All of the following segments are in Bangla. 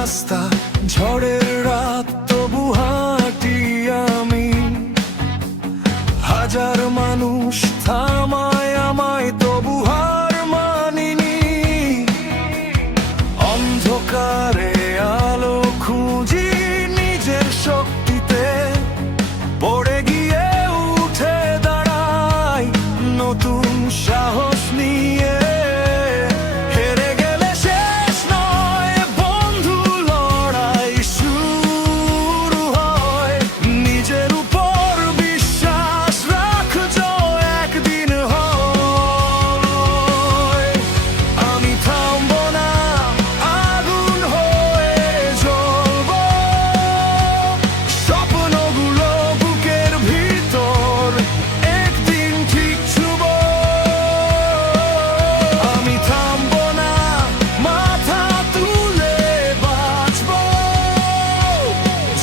রাস্তা, ঝড়ের রাত, তবু হাঁটি আমি। হাজার মানুষ থামায় আমায়, তবু হার মানিনি। অন্ধকারে আলো খুঁজি নিজের শক্তিতে, পড়ে গিয়ে উঠে দাঁড়াই নতুন সাহস নিয়ে। হেরে গেলে শেষ নয় বন্ধু, লড়াই শুরু হয়। নিজের উপর বিশ্বাস রাখছো, একদিন হয়। আমি থামবো না, আগুন হয়ে জ্বলবো। স্বপ্নগুলো বুকের ভিতর একদিন ঠিক ছুঁবো। আমি থামবো না, মাথা তুলে বাঁচবো।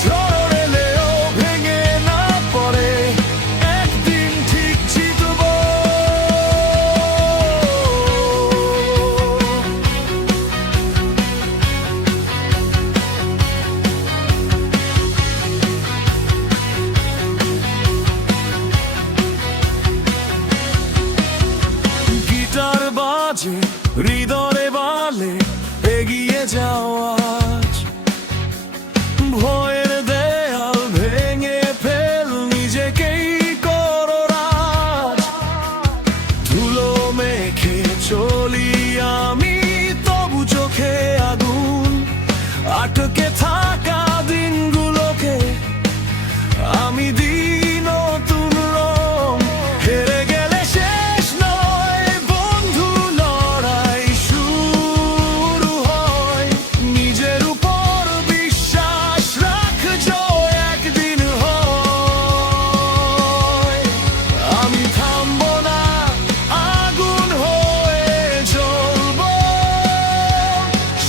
ঝড় এলেও ভেঙে না পড়ে, একদিন ঠিক জিতবো। গিটার বাজে, হৃদয়ে বালে, এগিয়ে যাওয়া আজ। ভয়ের দেয়াল ভেঙে ফেল, নিজেকেই করো রাজ। ধুলো মেখে চলি আমি, তবু চোখে আগুন। আটকে থাকা দিনগুলোকে আমি দিই নতুন রং। হেরে গেলে শেষ নয় বন্ধু, লড়াই শুরু হয়। নিজের উপর বিশ্বাস রাখছো, একদিন হয়। আমি থামবো না, আগুন হয়ে জ্বলবো।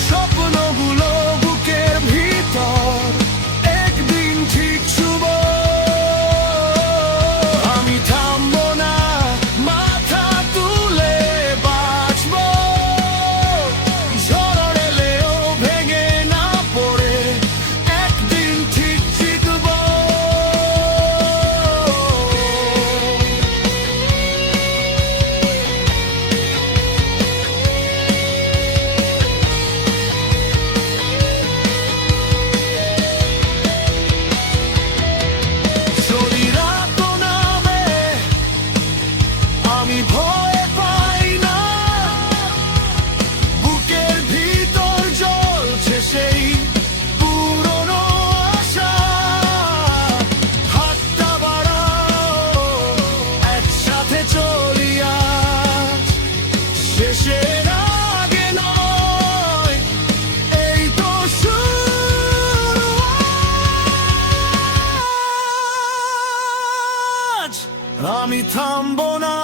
স্বপ্নগুলো বুকের ভিতর একদিন ঠিক ছুঁবো। আমি থামবো না, মাথা তুলে বাঁচবো। ঝড় এলেও ভেঙে না পড়ে, একদিন ঠিক জিতবো। যদি রাতও নামে, আমি ভয় পাই না। বুকের ভিতর জ্বলছে সেই পুরনো আশা। হাতটা বাড়াও, একসাথে চলি আজ। শেষের আগে নয়, এই তো শুরু আজ। আমি থামবো না,